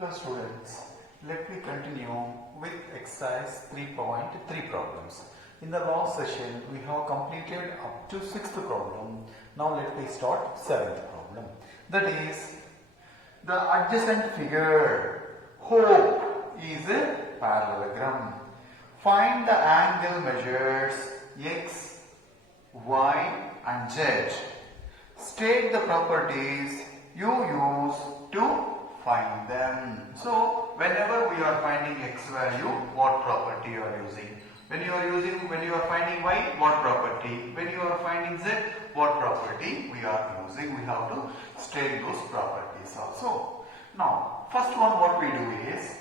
Hello students, let me continue with exercise 3.3 problems. In the last session we have completed up to 6th problem. Now let me start 7th problem. That is, the adjacent figure O is a parallelogram. Find the angle measures x, y and z. State the properties you use to find them. So whenever we are finding x value, what property you are using? When you are finding y, what property? When you are finding z, what property we are using? We have to state those properties also. Now, first one what we do is,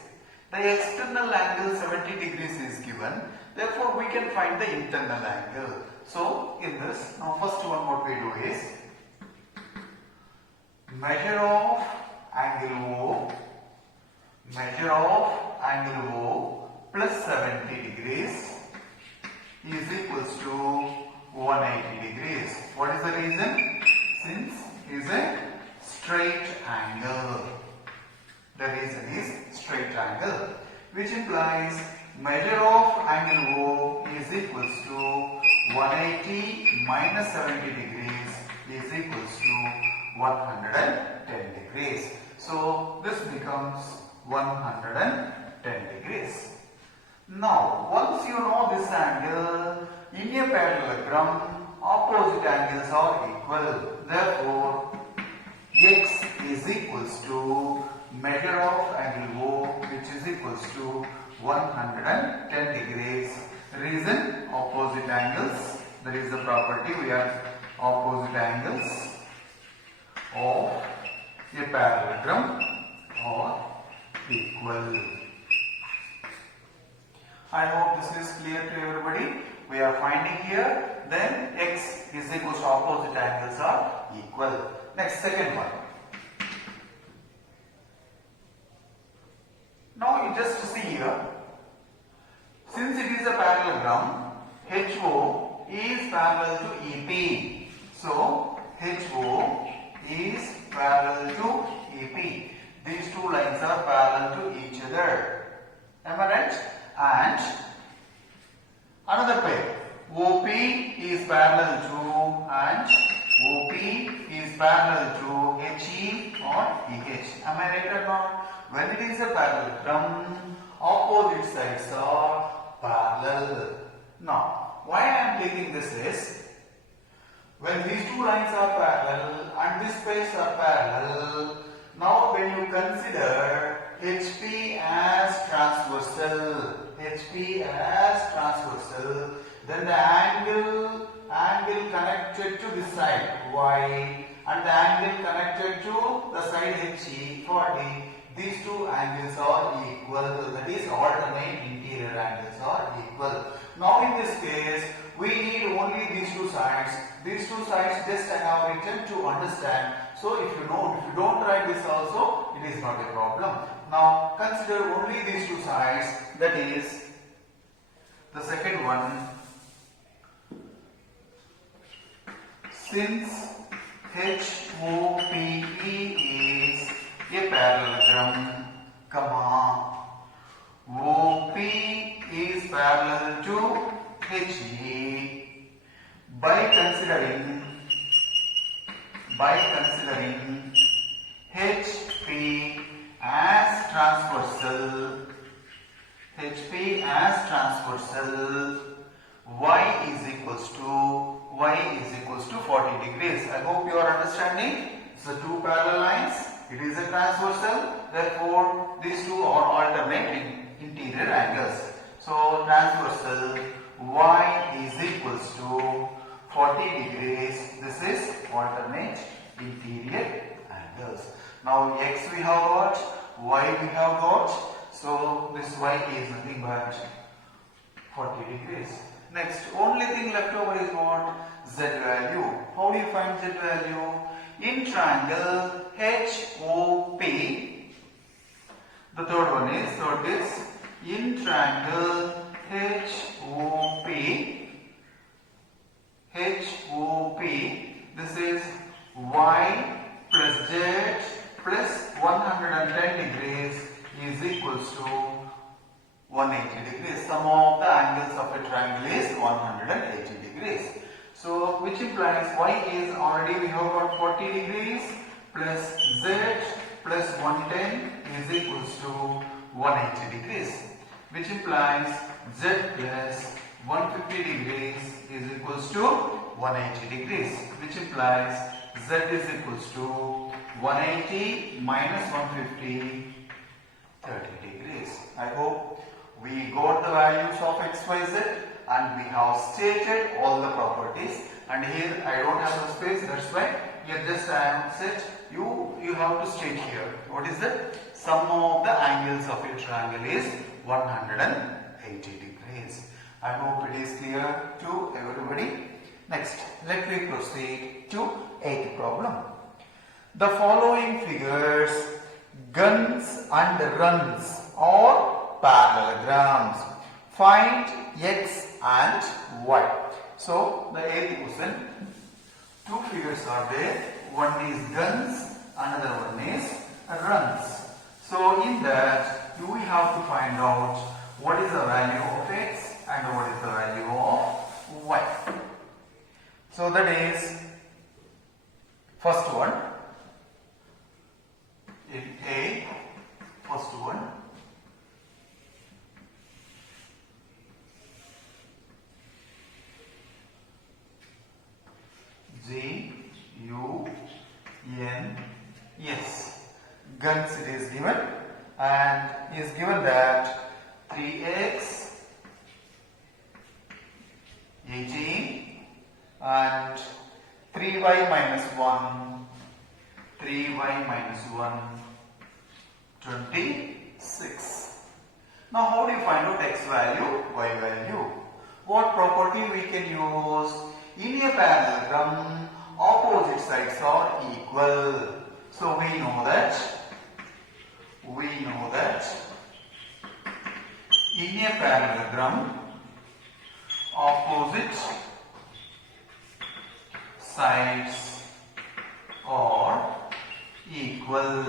the external angle 70 degrees is given. Therefore, we can find the internal angle. So, in this, now first one what we do is, measure of angle O plus 70 degrees is equals to 180 degrees. What is the reason? Since it is a straight angle. The reason is straight angle, which implies measure of angle O is equals to 180 minus 70 degrees is equals to 110 degrees. So this becomes 110 degrees. Now, once you know this angle, in a parallelogram, opposite angles are equal. Therefore, x is equals to measure of angle O, which is equals to 110 degrees. Reason, opposite angles. That is the property. We have opposite angles of a parallelogram are equal. I hope this is clear to everybody. We are finding here, then x is equals to opposite angles are equal. Next, second one. Now you just see here, since it is a parallelogram, HO is parallel to EP. So HO is parallel to EP. These two lines are parallel to each other. Am I right? And another pair, OP is parallel to and OP is parallel to HE or EH. Am I right or not? When it is a parallelogram, opposite sides are parallel. Now, why I am taking this is, when these two lines are parallel and this space are parallel, now when you consider HP as transversal, then the angle connected to this side Y and the angle connected to the side HE 40, these two angles are equal. That is, alternate interior angles are equal. Now in this case, we need only these two sides. These two sides just I have written to understand. So if you don't write this also, it is not a problem. Now consider only these two sides. That is the second one. Since HOPE is a parallelogram, OP is parallel to HE, by considering HP as transversal, Y is equals to 40 degrees. I hope you are understanding. It's the two parallel lines. It is a transversal. Therefore, these two are alternate interior angles. So transversal Y is equals to 40 degrees. This is alternate interior angles. Now x we have got, y we have got. So this y is nothing but 40 degrees. Next, only thing left over is what? Z value. How do you find Z value? In triangle HOP, the third one is, in triangle HOP, this is y plus z plus 110 degrees 180 degrees. So which implies y is already we have got 40 degrees plus z plus 110 is equals to 180 degrees, which implies z plus 150 degrees is equals to 180 degrees, which implies z is equals to 180 minus 150, 30 degrees. I hope we got the values of x, y, z and we have stated all the properties, and here I don't have the space, that's why here just I am set. You have to state here what is the sum of the angles of a triangle is 180 degrees. I hope it is clear to everybody. Next, let me proceed to 8th problem. The following figures, guns and runs, are parallelograms. Find x and y. So the 8th question, two figures are there. One is guns, another one is runs. So in that you will have to find out what is the value of x and what is the value of y. So that is first one in A, first one. Yes, guns it is given, and is given that 3x 18 and 3y minus 1, 3y minus 1, 26. Now how do you find out x value, y value? What property we can use? In a parallelogram, opposite sides are equal. So we know that in a parallelogram, opposite sides are equal,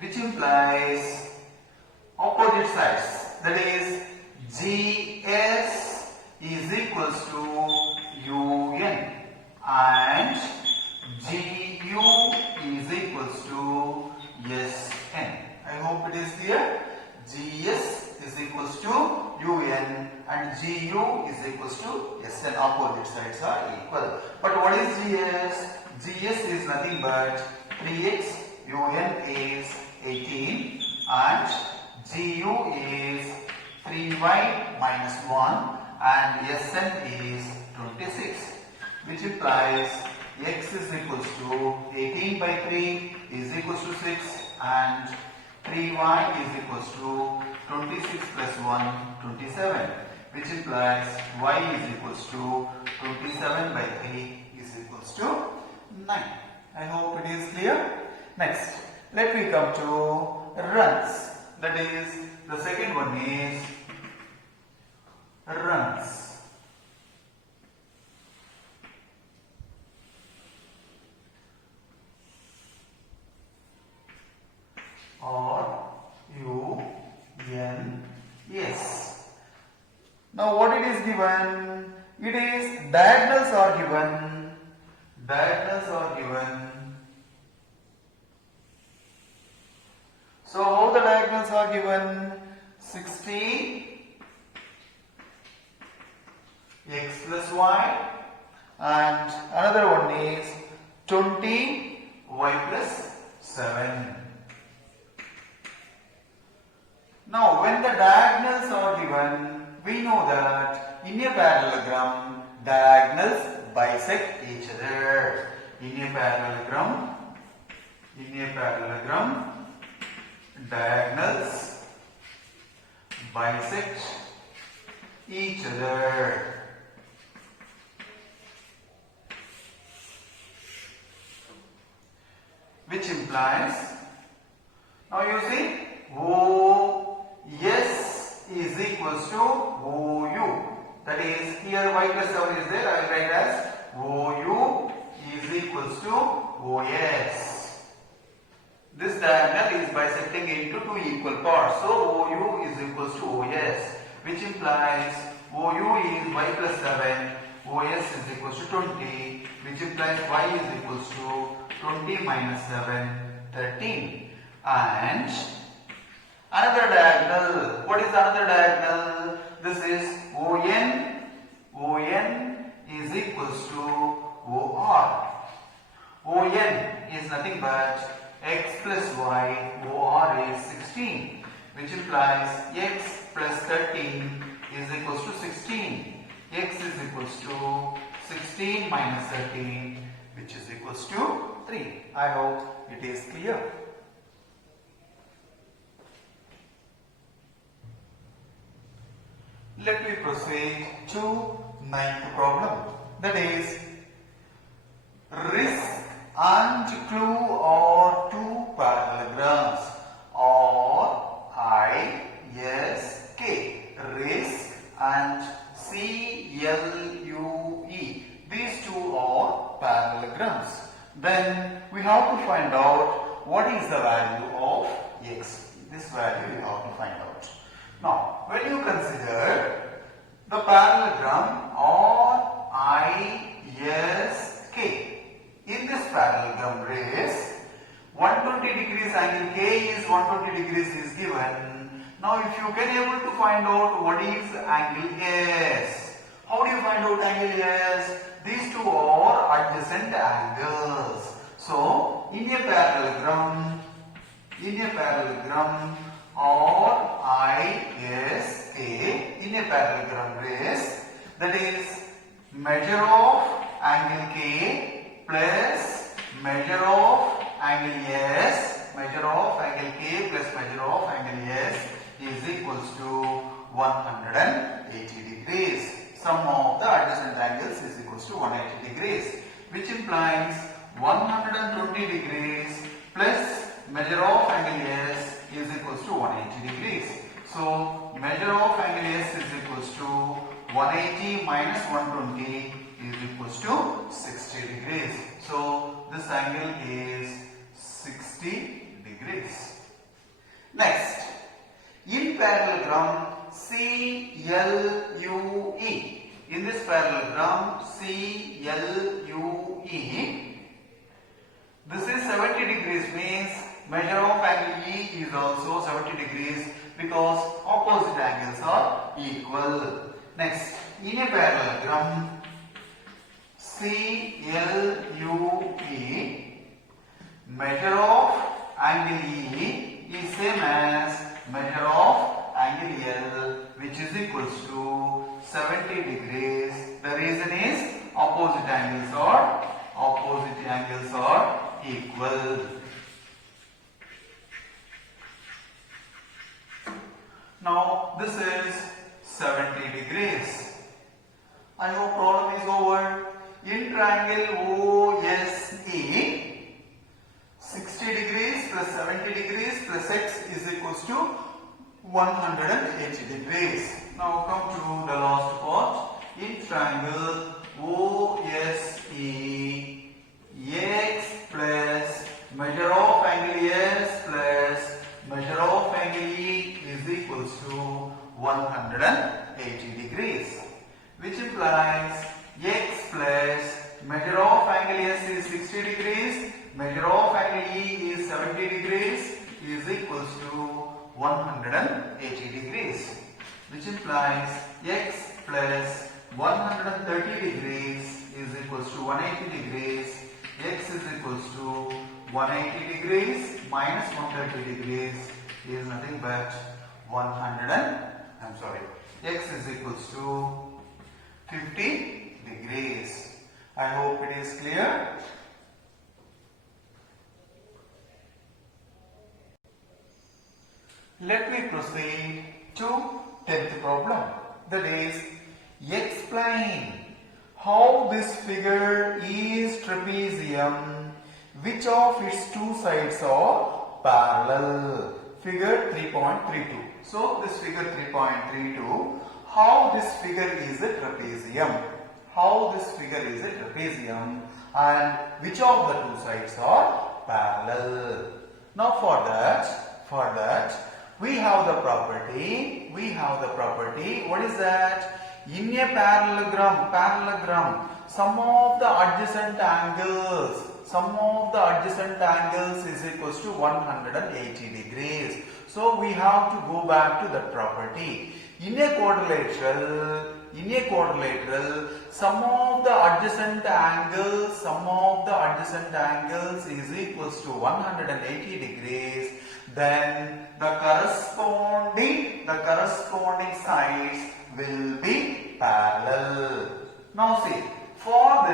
which implies opposite sides, that is GS is equals to UN and GU is equals to SN. I hope it is clear. GS is equals to UN and GU is equals to SN. Opposite sides are equal. But what is GS? GS is nothing but 3x, UN is 18 and GU is 3y minus 1 and SN is 26, which implies x is equals to 18 by 3 is equals to 6 and 3y is equals to 26 plus 1, 27, which implies y is equals to 27 by 3 is equals to 9. I hope it is clear. Next, let me come to runs. That is, the second one is runs. Yes. Now what it is given? It is diagonals are given. Diagonals are given. So how the diagonals are given? 60 x plus y and another one is 20 y plus 7. Now when the diagonals are given, we know that in a parallelogram, diagonals bisect each other. In a parallelogram, diagonals bisect each other. Which implies, now you see, OS is equals to OU. That is, here y plus 7 is there, I will write as OU is equals to OS. This diagonal is bisecting into two equal parts. So OU is equals to OS, which implies OU is y plus 7, OS is equals to 20, which implies y is equals to 20 minus 7, 13. And another diagonal. What is another diagonal? This is ON is equals to OR. ON is nothing but x plus y, OR is 16, which implies x plus 13 is equals to 16. X is equals to 16 minus 13, which is equals to 3. I hope it is clear. Let me proceed to ninth problem. That is, risk and clue are two parallelograms, or ISK. Risk and CLUE. These two are parallelograms. Then we have to find out what is the value of x. This value we have to find out. Now, when you consider the parallelogram or ISK, in this parallelogram race, 120 degrees angle K is 120 degrees is given. Now, if you can able to find out what is angle S, how do you find out angle S? These two are adjacent angles. So, in a parallelogram or ISK, in a parallelogram race, that is measure of angle K plus measure of angle S, measure of angle K plus measure of angle S is equals to 180 degrees. Sum of the adjacent angles is equals to 180 degrees, which implies 120 degrees plus measure of angle S is equals to 180 degrees. So, measure of angle S is equals to 180 minus 120 is equals to 60 degrees. So, this angle is 60 degrees. Next, in parallelogram CLUE, in this parallelogram CLUE, this is 70 degrees, means measure of angle E is also 70 degrees because opposite angles are equal. Next, in a parallelogram CLUE, measure of angle E is same as measure of angle L, which is equals to 70 degrees. The reason is opposite angles are equal. Now this is 70 degrees. I hope problem is over. In triangle OSE, 60 degrees plus 70 degrees plus x is equals to 180 degrees. Now come to the last part. In triangle OSE, x plus measure of angle S plus measure of angle E is equals to 180 degrees, which implies x plus measure of angle S is 60 degrees, measure of angle E is 70 degrees is equals to 180 degrees, which implies x plus 130 degrees is equals to 180 degrees, x is equals to 180 degrees minus 130 degrees is nothing but x is equals to 50 degrees. I hope it is clear. Let me proceed to 10th problem. That is, explain how this figure is trapezium, which of its two sides are parallel. Figure 3.32. So this figure 3.32, how this figure is a trapezium. How this figure is a trapezium and which of the two sides are parallel. Now for that we have the property, what is that? in a parallelogram, sum of the adjacent angles is equals to 180 degrees. So we have to go back to that property. In a quadrilateral, sum of the adjacent angles is equals to 180 degrees. Then the corresponding sides will be parallel. Now see, for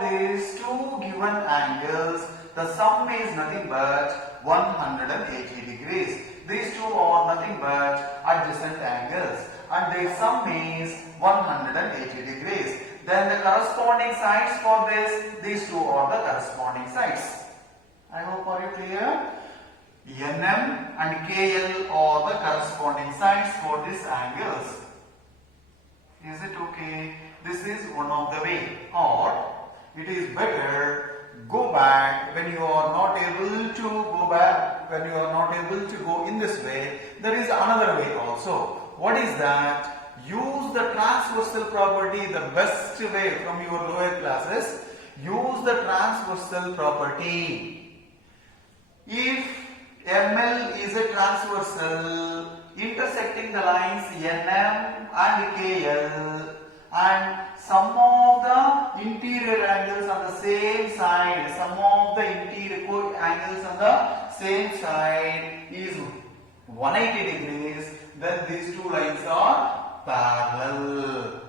these two given angles, the sum is nothing but 180 degrees. These two are nothing but adjacent angles, and their sum is 180 degrees. Then the corresponding sides for these two are the corresponding sides. I hope are you clear? NM and KL are the corresponding sides for these angles. Is it okay? This is one of the way. Or it is better go back when you are not able to go back, when you are not able to go in this way. There is another way also. What is that? Use the transversal property, the best way from your lower classes. Use the transversal property. If ML is a transversal intersecting the lines NM and KL, and sum of the interior angles on the same side, is is 180 degrees, then these two lines are parallel.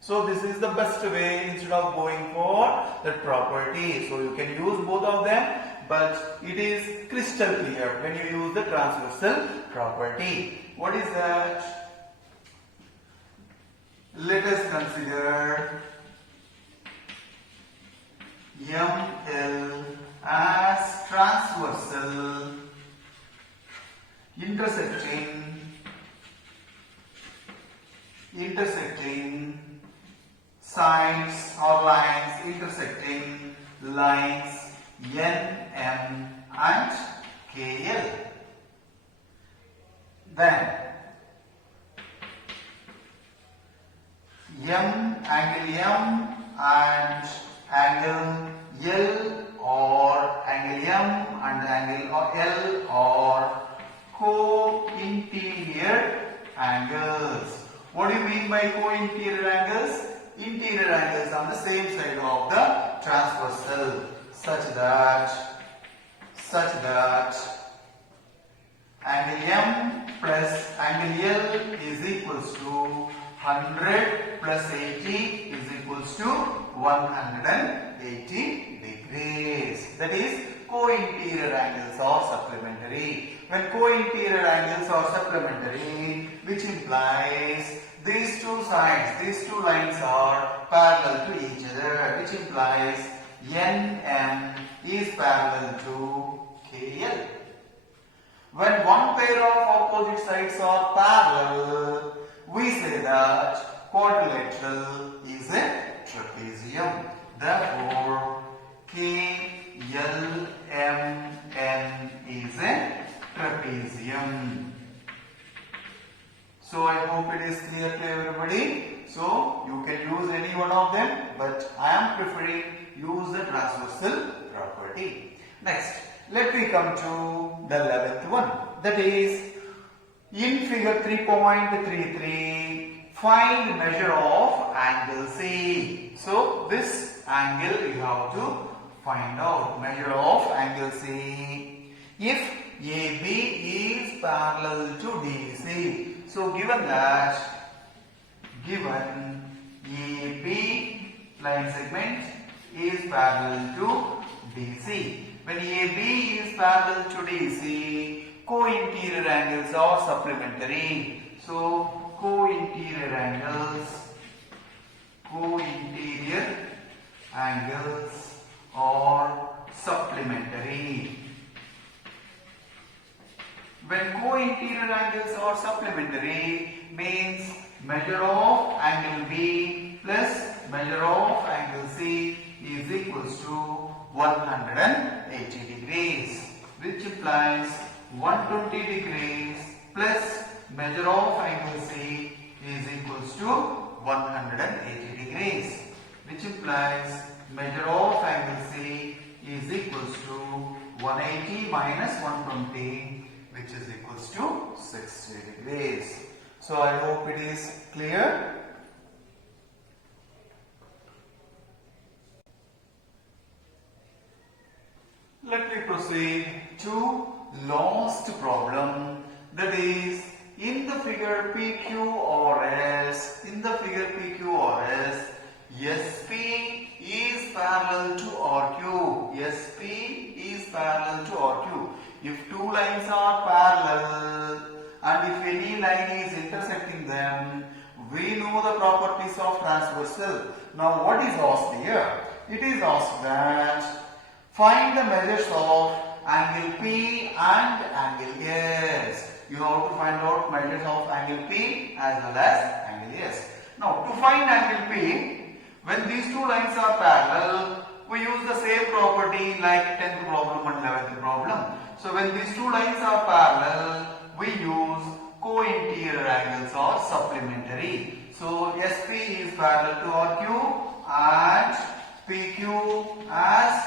So this is the best way instead of going for that property. So you can use both of them, but it is crystal clear when you use the transversal property. What is that? Let us consider ML as transversal intersecting sides or lines, intersecting lines NM and KL. Then angle M and angle L, or angle M and angle L are co-interior angles. What do you mean by co-interior angles? Interior angles on the same side of the transversal, such that angle M plus angle L is equals to 100 plus 80 is equals to 180 degrees. That is, co-interior angles are supplementary. When co-interior angles are supplementary, which implies these two sides, these two lines are parallel to each other, which implies NM is parallel to KL. When one pair of opposite sides are parallel, we say that quadrilateral is a trapezium. Therefore, KLMN is a trapezium. So I hope it is clear to everybody. So you can use any one of them, but I am preferring use the transversal property. Next, let me come to the 11th one. That is, in figure 3.33, find measure of angle C. So this angle you have to find out, measure of angle C. If AB is parallel to DC. So given AB line segment is parallel to DC. When AB is parallel to DC, co-interior angles are supplementary. So co-interior angles are supplementary. When co-interior angles are supplementary means measure of angle B plus measure of angle C is equals to 180 degrees, which implies 120 degrees plus measure of angle C is equals to 180 degrees, which implies measure of angle C is equals to 180 minus 120, which is equals to 60 degrees. So I hope it is clear. Let me proceed to last problem, that is in the figure PQRS, SP is parallel to RQ. SP is parallel to RQ. If two lines are parallel and if any line is intersecting them, we know the properties of transversal. Now what is asked here? It is asked that find the measures of angle P and angle S. You have to find out measures of angle P as well as angle S. Now to find angle P, when these two lines are parallel, we use the same property like 10th problem and 11th problem. So when these two lines are parallel, we use co-interior angles or supplementary. So SP is parallel to RQ and PQ as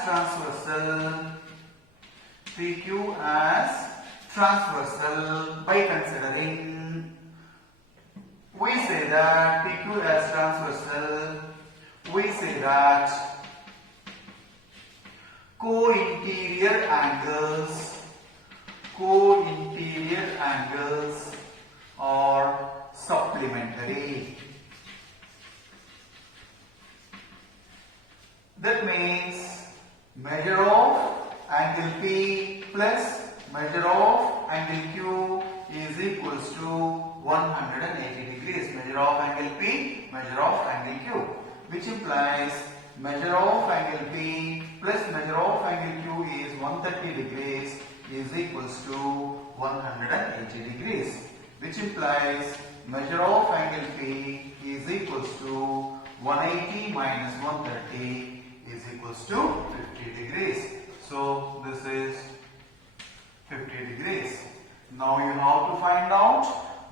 transversal by considering, we say that PQ as transversal, we say that co-interior angles are supplementary. That means measure of angle P plus measure of angle Q is equals to 180 degrees. Measure of angle P, measure of angle Q, which implies measure of angle P plus measure of angle Q is 130 degrees is equals to 180 degrees, which implies measure of angle P is equals to 180 minus 130 is equals to 50 degrees. So this is 50 degrees. Now you have to find out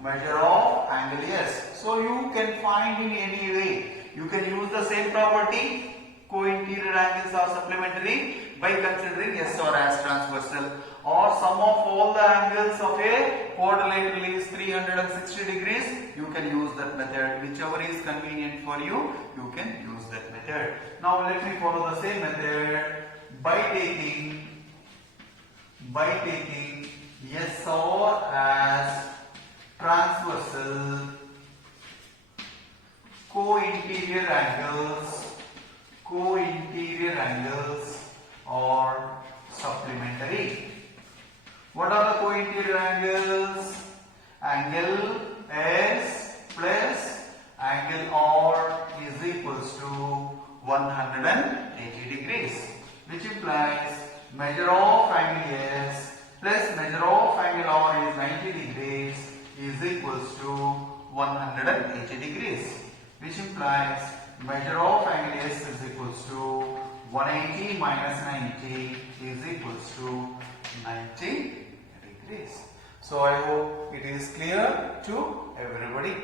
measure of angle S. So you can find in any way. You can use the same property, co-interior angles are supplementary, by considering S or as transversal, or sum of all the angles of a quadrilateral is 360 degrees. You can use that method. Whichever is convenient for you, you can use that method. Now let me follow the same method by taking S or as transversal, co-interior angles or supplementary. What are the co-interior angles? Angle S plus angle R is equals to 180 degrees, which implies measure of angle S plus measure of angle R is 90 degrees is equals to 180 degrees, which implies measure of angle S is equals to 180 minus 90 is equals to 90 degrees. So I hope it is clear to everybody.